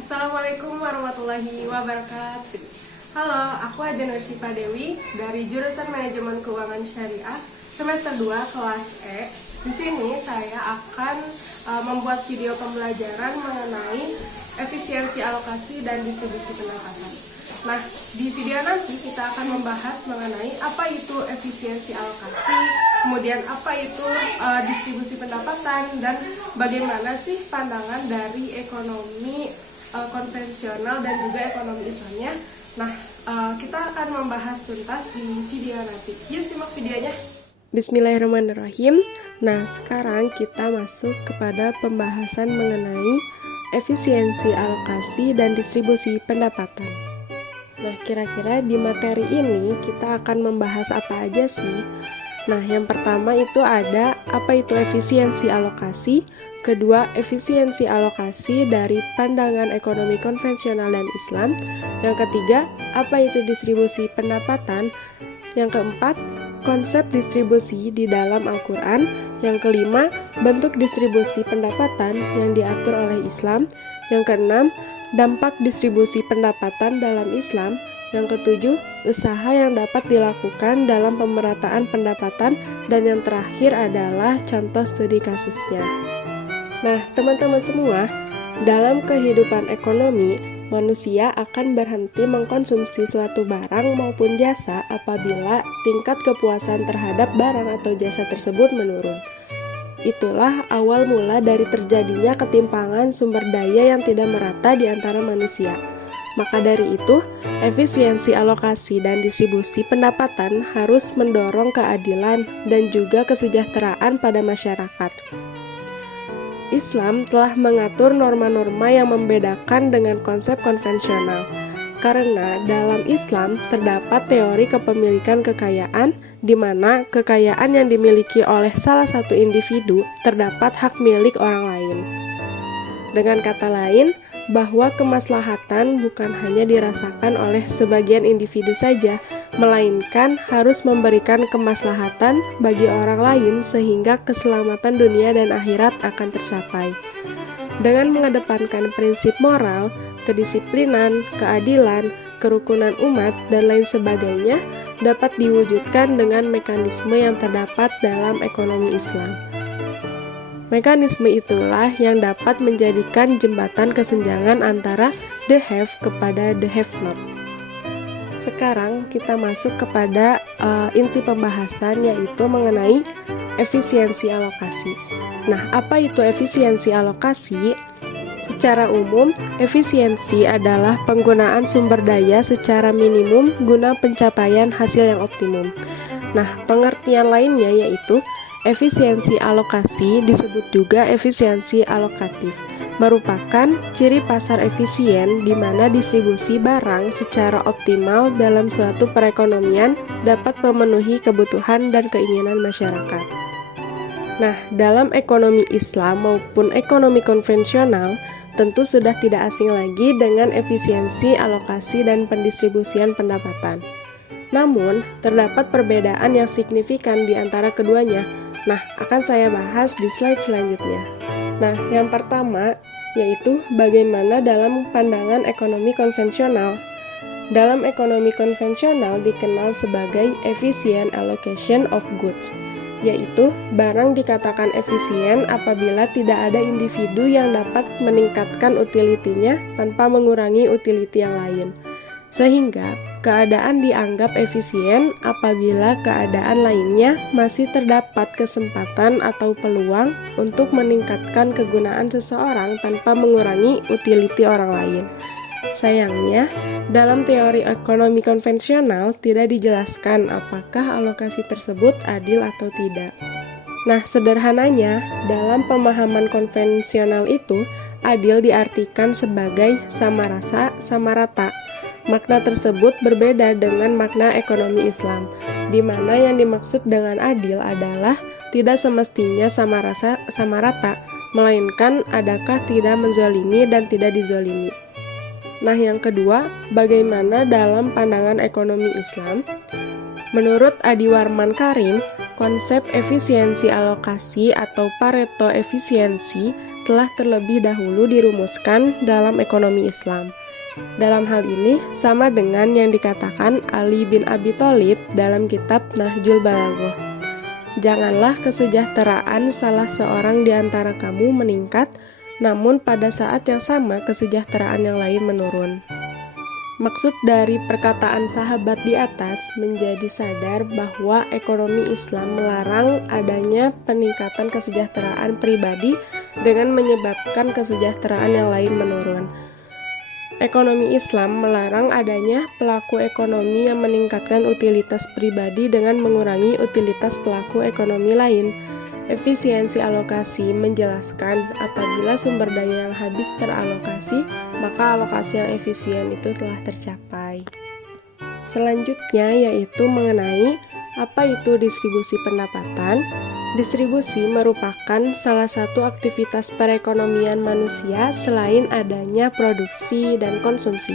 Assalamualaikum warahmatullahi wabarakatuh. Halo, aku Haja Nur Syifa Dewi dari jurusan Manajemen Keuangan Syariah semester 2 kelas E. Di sini saya akan membuat video pembelajaran mengenai efisiensi alokasi dan distribusi pendapatan. Nah, di video nanti kita akan membahas mengenai apa itu efisiensi alokasi, kemudian apa itu distribusi pendapatan, dan bagaimana sih pandangan dari ekonomi konvensional dan juga ekonomi Islamnya. Nah, kita akan membahas tuntas di video nanti. Yuk simak videonya. Bismillahirrahmanirrahim. Nah, sekarang kita masuk kepada pembahasan mengenai efisiensi alokasi dan distribusi pendapatan. Nah, kira-kira di materi ini kita akan membahas apa aja sih? Nah, yang pertama itu ada apa itu efisiensi alokasi, kedua efisiensi alokasi dari pandangan ekonomi konvensional dan Islam, yang ketiga apa itu distribusi pendapatan, yang keempat konsep distribusi di dalam Al-Quran, yang kelima bentuk distribusi pendapatan yang diatur oleh Islam, yang keenam dampak distribusi pendapatan dalam Islam, yang ketujuh, usaha yang dapat dilakukan dalam pemerataan pendapatan, dan yang terakhir adalah contoh studi kasusnya. Nah, teman-teman semua, dalam kehidupan ekonomi, manusia akan berhenti mengkonsumsi suatu barang maupun jasa apabila tingkat kepuasan terhadap barang atau jasa tersebut menurun. Itulah awal mula dari terjadinya ketimpangan sumber daya yang tidak merata di antara manusia. Maka dari itu, efisiensi alokasi dan distribusi pendapatan harus mendorong keadilan dan juga kesejahteraan pada masyarakat. Islam telah mengatur norma-norma yang membedakan dengan konsep konvensional. Karena dalam Islam terdapat teori kepemilikan kekayaan, di mana kekayaan yang dimiliki oleh salah satu individu terdapat hak milik orang lain. Dengan kata lain, bahwa kemaslahatan bukan hanya dirasakan oleh sebagian individu saja, melainkan harus memberikan kemaslahatan bagi orang lain sehingga keselamatan dunia dan akhirat akan tercapai. Dengan mengedepankan prinsip moral, kedisiplinan, keadilan, kerukunan umat, dan lain sebagainya, dapat diwujudkan dengan mekanisme yang terdapat dalam ekonomi Islam. Mekanisme itulah yang dapat menjadikan jembatan kesenjangan antara the have kepada the have not. Sekarang kita masuk kepada inti pembahasan, yaitu mengenai efisiensi alokasi. Nah, apa itu efisiensi alokasi? Secara umum, efisiensi adalah penggunaan sumber daya secara minimum guna pencapaian hasil yang optimum. Nah, pengertian lainnya yaitu efisiensi alokasi disebut juga efisiensi alokatif, merupakan ciri pasar efisien di mana distribusi barang secara optimal dalam suatu perekonomian dapat memenuhi kebutuhan dan keinginan masyarakat. Nah, dalam ekonomi Islam maupun ekonomi konvensional, tentu sudah tidak asing lagi dengan efisiensi alokasi dan pendistribusian pendapatan. Namun, terdapat perbedaan yang signifikan di antara keduanya. Nah, akan saya bahas di slide selanjutnya. Nah, yang pertama yaitu bagaimana dalam pandangan ekonomi konvensional. Dalam ekonomi konvensional dikenal sebagai efficient allocation of goods, yaitu barang dikatakan efisien apabila tidak ada individu yang dapat meningkatkan utilitinya tanpa mengurangi utility yang lain. Sehingga keadaan dianggap efisien apabila keadaan lainnya masih terdapat kesempatan atau peluang untuk meningkatkan kegunaan seseorang tanpa mengurangi utility orang lain. Sayangnya, dalam teori ekonomi konvensional tidak dijelaskan apakah alokasi tersebut adil atau tidak. Nah, sederhananya, dalam pemahaman konvensional itu, adil diartikan sebagai sama rasa, sama rata. Makna tersebut berbeda dengan makna ekonomi Islam, di mana yang dimaksud dengan adil adalah tidak semestinya sama rasa, sama rata, melainkan adakah tidak menzolimi dan tidak dizolimi. Nah, yang kedua, bagaimana dalam pandangan ekonomi Islam? Menurut Adi Warman Karim, konsep efisiensi alokasi atau Pareto efisiensi telah terlebih dahulu dirumuskan dalam ekonomi Islam. Dalam hal ini sama dengan yang dikatakan Ali bin Abi Thalib dalam kitab Nahjul Balaghoh. Janganlah kesejahteraan salah seorang di antara kamu meningkat, namun pada saat yang sama kesejahteraan yang lain menurun. Maksud dari perkataan sahabat di atas menjadi sadar bahwa ekonomi Islam melarang adanya peningkatan kesejahteraan pribadi dengan menyebabkan kesejahteraan yang lain menurun. Ekonomi Islam melarang adanya pelaku ekonomi yang meningkatkan utilitas pribadi dengan mengurangi utilitas pelaku ekonomi lain. Efisiensi alokasi menjelaskan apabila sumber daya yang habis teralokasi, maka alokasi yang efisien itu telah tercapai. Selanjutnya yaitu mengenai apa itu distribusi pendapatan. Distribusi merupakan salah satu aktivitas perekonomian manusia selain adanya produksi dan konsumsi.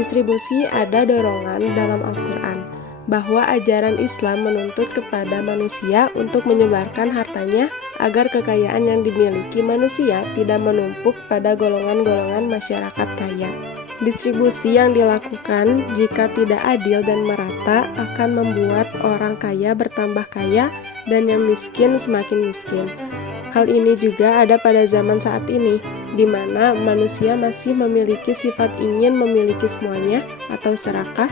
Distribusi ada dorongan dalam Al-Quran bahwa ajaran Islam menuntut kepada manusia untuk menyebarkan hartanya agar kekayaan yang dimiliki manusia tidak menumpuk pada golongan-golongan masyarakat kaya. Distribusi yang dilakukan jika tidak adil dan merata akan membuat orang kaya bertambah kaya dan yang miskin semakin miskin. Hal ini juga ada pada zaman saat ini, di mana manusia masih memiliki sifat ingin memiliki semuanya atau serakah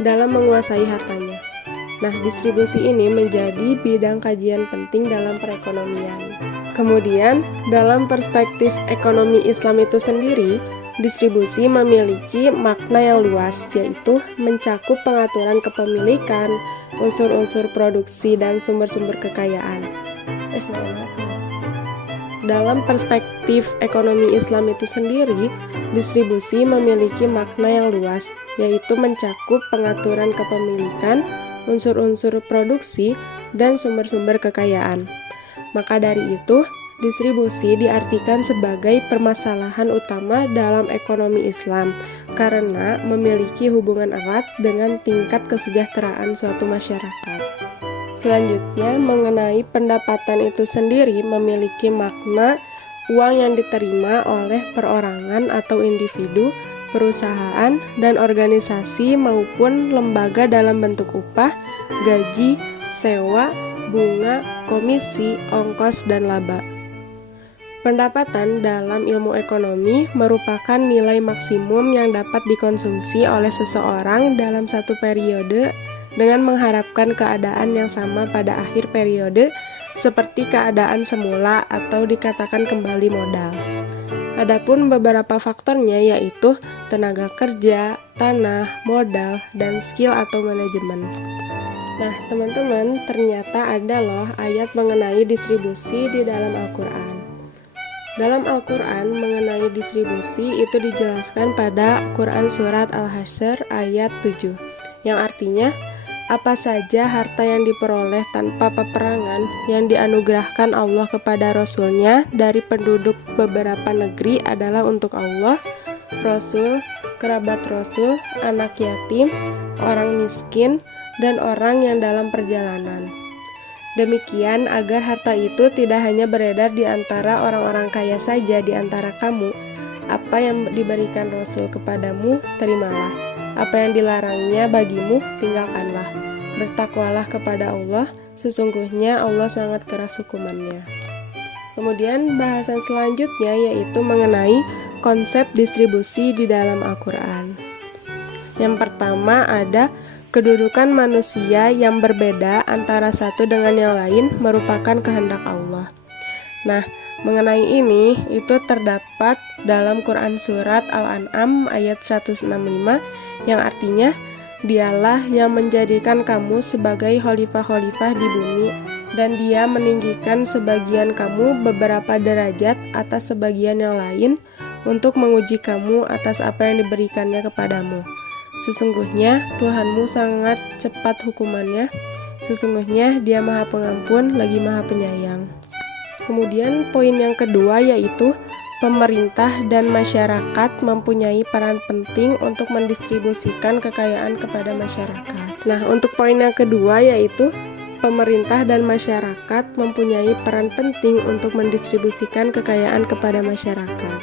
dalam menguasai hartanya. Nah, distribusi ini menjadi bidang kajian penting dalam perekonomian. Kemudian, dalam perspektif ekonomi Islam itu sendiri, distribusi memiliki makna yang luas, yaitu mencakup pengaturan kepemilikan, unsur-unsur produksi, dan sumber-sumber kekayaan. Dalam perspektif ekonomi Islam itu sendiri, distribusi memiliki makna yang luas, yaitu mencakup pengaturan kepemilikan, unsur-unsur produksi, dan sumber-sumber kekayaan. Maka dari itu, distribusi diartikan sebagai permasalahan utama dalam ekonomi Islam, karena memiliki hubungan erat dengan tingkat kesejahteraan suatu masyarakat. Selanjutnya, mengenai pendapatan itu sendiri memiliki makna uang yang diterima oleh perorangan atau individu, perusahaan, dan organisasi maupun lembaga dalam bentuk upah, gaji, sewa, bunga, komisi, ongkos, dan laba. Pendapatan dalam ilmu ekonomi merupakan nilai maksimum yang dapat dikonsumsi oleh seseorang dalam satu periode dengan mengharapkan keadaan yang sama pada akhir periode seperti keadaan semula atau dikatakan kembali modal. Adapun beberapa faktornya yaitu tenaga kerja, tanah, modal, dan skill atau manajemen. Nah, teman-teman, ternyata ada loh ayat mengenai distribusi di dalam Al-Quran. Dalam Al-Quran mengenai distribusi itu dijelaskan pada Quran Surat Al-Hasyr ayat 7, yang artinya, apa saja harta yang diperoleh tanpa peperangan yang dianugerahkan Allah kepada Rasul-Nya dari penduduk beberapa negeri adalah untuk Allah, Rasul, kerabat Rasul, anak yatim, orang miskin, dan orang yang dalam perjalanan. Demikian agar harta itu tidak hanya beredar di antara orang-orang kaya saja di antara kamu. Apa yang diberikan Rasul kepadamu, terimalah. Apa yang dilarangnya bagimu, tinggalkanlah. Bertakwalah kepada Allah, sesungguhnya Allah sangat keras hukumannya. Kemudian bahasan selanjutnya yaitu mengenai konsep distribusi di dalam Al-Quran. Yang pertama ada kedudukan manusia yang berbeda antara satu dengan yang lain merupakan kehendak Allah. Nah, mengenai ini itu terdapat dalam Quran Surat Al-An'am ayat 165 yang artinya, Dialah yang menjadikan kamu sebagai khalifah-khalifah di bumi, dan Dia meninggikan sebagian kamu beberapa derajat atas sebagian yang lain untuk menguji kamu atas apa yang diberikannya kepadamu. Sesungguhnya Tuhanmu sangat cepat hukumannya, sesungguhnya Dia Maha Pengampun lagi Maha Penyayang. Kemudian poin yang kedua yaitu pemerintah dan masyarakat mempunyai peran penting untuk mendistribusikan kekayaan kepada masyarakat. Nah, untuk poin yang kedua yaitu pemerintah dan masyarakat mempunyai peran penting untuk mendistribusikan kekayaan kepada masyarakat.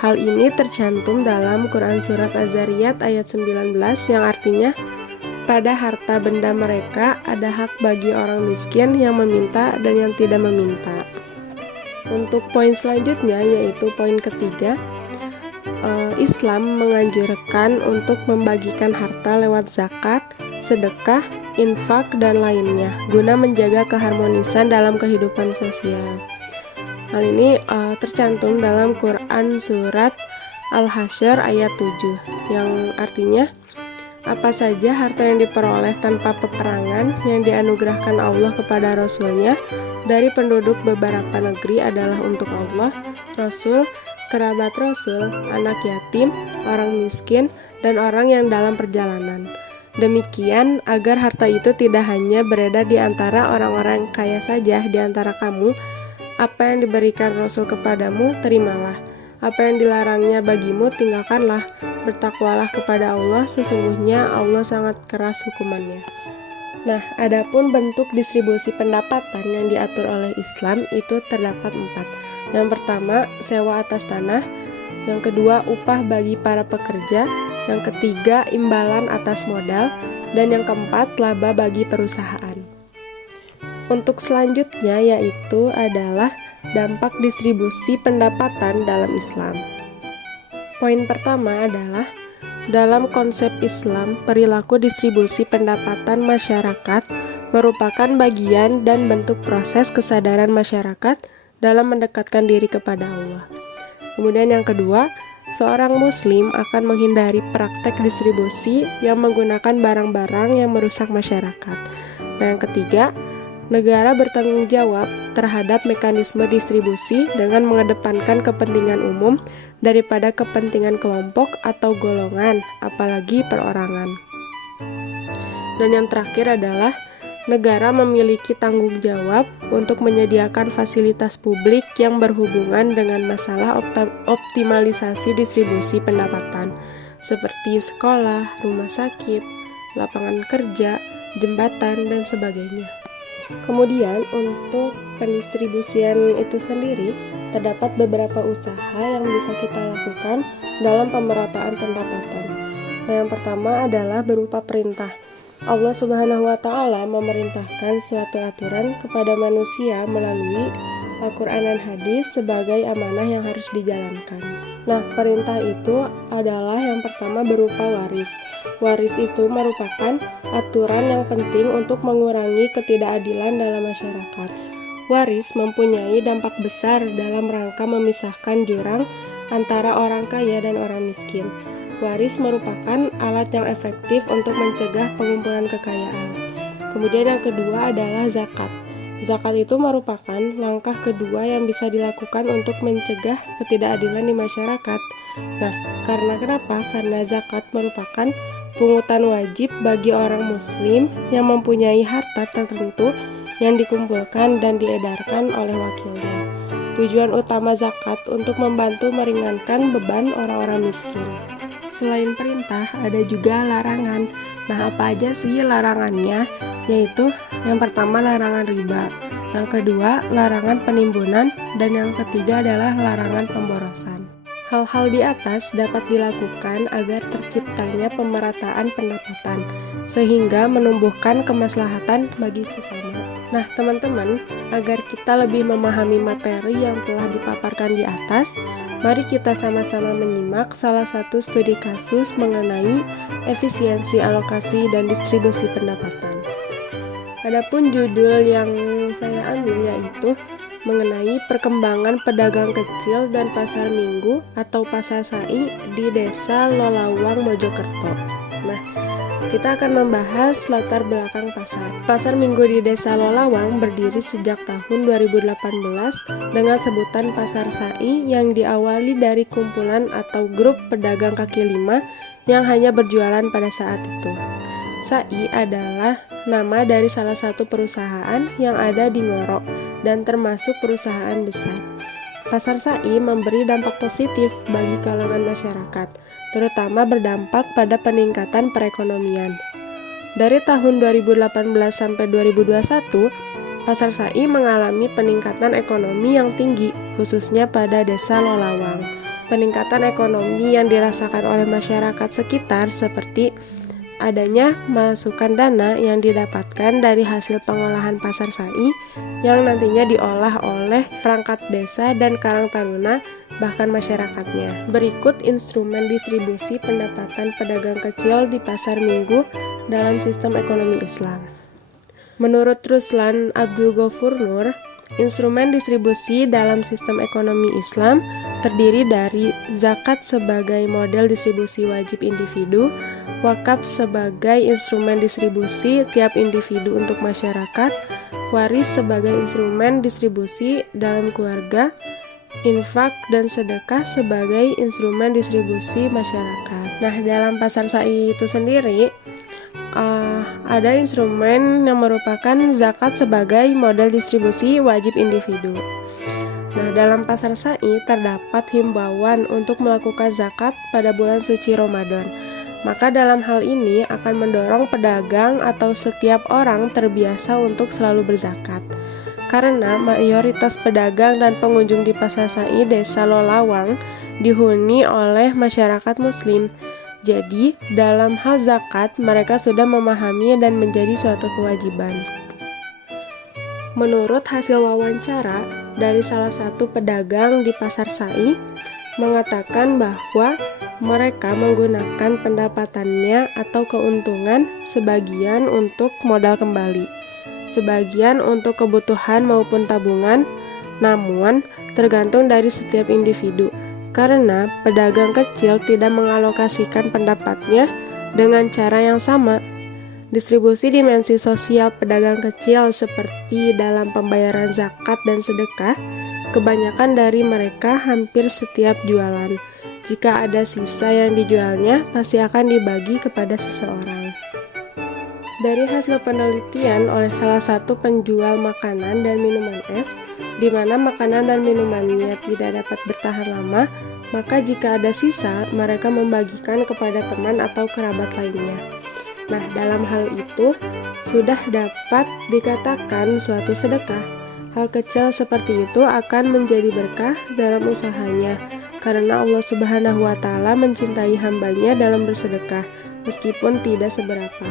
Hal ini tercantum dalam Quran Surat Az-Zariyat ayat 19 yang artinya, pada harta benda mereka ada hak bagi orang miskin yang meminta dan yang tidak meminta. Untuk poin selanjutnya yaitu poin ketiga, Islam menganjurkan untuk membagikan harta lewat zakat, sedekah, infak, dan lainnya guna menjaga keharmonisan dalam kehidupan sosial. Hal ini tercantum dalam Quran Surat Al-Hasyr ayat 7 yang artinya, apa saja harta yang diperoleh tanpa peperangan yang dianugerahkan Allah kepada Rasul-Nya dari penduduk beberapa negeri adalah untuk Allah, Rasul, kerabat Rasul, anak yatim, orang miskin, dan orang yang dalam perjalanan. Demikian agar harta itu tidak hanya beredar di antara orang-orang kaya saja di antara kamu. Apa yang diberikan Rasul kepadamu, terimalah. Apa yang dilarangnya bagimu, tinggalkanlah. Bertakwalah kepada Allah, sesungguhnya Allah sangat keras hukumannya. Nah, adapun bentuk distribusi pendapatan yang diatur oleh Islam itu terdapat 4. Yang pertama, sewa atas tanah. Yang kedua, upah bagi para pekerja. Yang ketiga, imbalan atas modal. Dan yang keempat, laba bagi perusahaan. Untuk selanjutnya yaitu adalah dampak distribusi pendapatan dalam Islam. Poin pertama adalah, dalam konsep Islam, perilaku distribusi pendapatan masyarakat merupakan bagian dan bentuk proses kesadaran masyarakat dalam mendekatkan diri kepada Allah. Kemudian yang kedua, seorang muslim akan menghindari praktek distribusi yang menggunakan barang-barang yang merusak masyarakat. Nah, yang ketiga, negara bertanggung jawab terhadap mekanisme distribusi dengan mengedepankan kepentingan umum daripada kepentingan kelompok atau golongan, apalagi perorangan. Dan yang terakhir adalah, negara memiliki tanggung jawab untuk menyediakan fasilitas publik yang berhubungan dengan masalah optimalisasi distribusi pendapatan, seperti sekolah, rumah sakit, lapangan kerja, jembatan, dan sebagainya. Kemudian untuk pendistribusian itu sendiri, terdapat beberapa usaha yang bisa kita lakukan dalam pemerataan pendapatan. Yang pertama adalah berupa perintah. Allah Subhanahu wa Ta'ala memerintahkan suatu aturan kepada manusia melalui Al-Quran dan Hadis sebagai amanah yang harus dijalankan. Nah, perintah itu adalah yang pertama berupa waris. Waris itu merupakan aturan yang penting untuk mengurangi ketidakadilan dalam masyarakat. Waris mempunyai dampak besar dalam rangka memisahkan jurang antara orang kaya dan orang miskin. Waris merupakan alat yang efektif untuk mencegah pengumpulan kekayaan. Kemudian yang kedua adalah zakat. Zakat itu merupakan langkah kedua yang bisa dilakukan untuk mencegah ketidakadilan di masyarakat. Nah, kenapa? Karena zakat merupakan pungutan wajib bagi orang muslim yang mempunyai harta tertentu yang dikumpulkan dan diedarkan oleh wakilnya. Tujuan utama zakat untuk membantu meringankan beban orang-orang miskin. Selain perintah, ada juga larangan. Nah, apa aja sih larangannya? Yaitu yang pertama larangan riba, yang kedua larangan penimbunan, dan yang ketiga adalah larangan pemborosan. Hal-hal di atas dapat dilakukan agar terciptanya pemerataan pendapatan, sehingga menumbuhkan kemaslahatan bagi sesama. Nah, teman-teman, agar kita lebih memahami materi yang telah dipaparkan di atas, mari kita sama-sama menyimak salah satu studi kasus mengenai efisiensi alokasi dan distribusi pendapatan. Adapun judul yang saya ambil yaitu mengenai perkembangan pedagang kecil dan pasar minggu atau pasar sai di Desa Lolawang, Mojokerto. Nah, kita akan membahas latar belakang pasar. Pasar minggu di Desa Lolawang berdiri sejak tahun 2018 dengan sebutan pasar sai yang diawali dari kumpulan atau grup pedagang kaki lima yang hanya berjualan pada saat itu. Sai adalah nama dari salah satu perusahaan yang ada di Ngoro dan termasuk perusahaan besar. Pasar sai memberi dampak positif bagi kalangan masyarakat, terutama berdampak pada peningkatan perekonomian. Dari tahun 2018 sampai 2021, Pasar Sai mengalami peningkatan ekonomi yang tinggi, khususnya pada Desa Lolawang. Peningkatan ekonomi yang dirasakan oleh masyarakat sekitar seperti adanya masukan dana yang didapatkan dari hasil pengolahan Pasar Sai yang nantinya diolah oleh perangkat desa dan Karang Taruna bahkan masyarakatnya. Berikut instrumen distribusi pendapatan pedagang kecil di pasar minggu dalam sistem ekonomi Islam. Menurut Ruslan Abdul Ghafur Nur, instrumen distribusi dalam sistem ekonomi Islam terdiri dari zakat sebagai model distribusi wajib individu, wakaf sebagai instrumen distribusi tiap individu untuk masyarakat, waris sebagai instrumen distribusi dalam keluarga, infak dan sedekah sebagai instrumen distribusi masyarakat. Nah, dalam Pasar Sai itu sendiri ada instrumen yang merupakan zakat sebagai model distribusi wajib individu. Nah, dalam Pasar Sai terdapat himbauan untuk melakukan zakat pada bulan suci Ramadan. Maka dalam hal ini akan mendorong pedagang atau setiap orang terbiasa untuk selalu berzakat. Karena mayoritas pedagang dan pengunjung di Pasar Sai Desa Lolawang dihuni oleh masyarakat muslim. Jadi, dalam hal zakat mereka sudah memahami dan menjadi suatu kewajiban. Menurut hasil wawancara dari salah satu pedagang di Pasar Sai, mengatakan bahwa mereka menggunakan pendapatannya atau keuntungan sebagian untuk modal kembali, sebagian untuk kebutuhan maupun tabungan, namun tergantung dari setiap individu, karena pedagang kecil tidak mengalokasikan pendapatnya dengan cara yang sama. Distribusi dimensi sosial pedagang kecil seperti dalam pembayaran zakat dan sedekah, kebanyakan dari mereka hampir setiap jualan. Jika ada sisa yang dijualnya, pasti akan dibagi kepada seseorang. Dari hasil penelitian oleh salah satu penjual makanan dan minuman es, di mana makanan dan minumannya tidak dapat bertahan lama, maka jika ada sisa, mereka membagikan kepada teman atau kerabat lainnya. Nah, dalam hal itu, sudah dapat dikatakan suatu sedekah. Hal kecil seperti itu akan menjadi berkah dalam usahanya, karena Allah Subhanahu wa Ta'ala mencintai hambanya dalam bersedekah, meskipun tidak seberapa.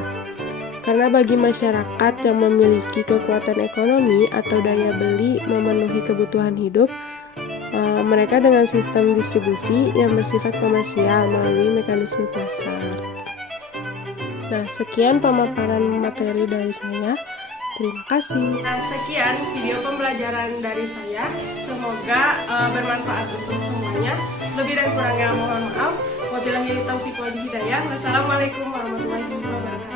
Karena bagi masyarakat yang memiliki kekuatan ekonomi atau daya beli memenuhi kebutuhan hidup, mereka dengan sistem distribusi yang bersifat komersial melalui mekanisme pasar. Nah, sekian pemaparan materi dari saya. Terima kasih. Nah, sekian video pembelajaran dari saya. Semoga bermanfaat untuk semuanya. Lebih dan kurangnya mohon maaf. Wabillahi taufiq wal hidayah. Wassalamualaikum warahmatullahi wabarakatuh.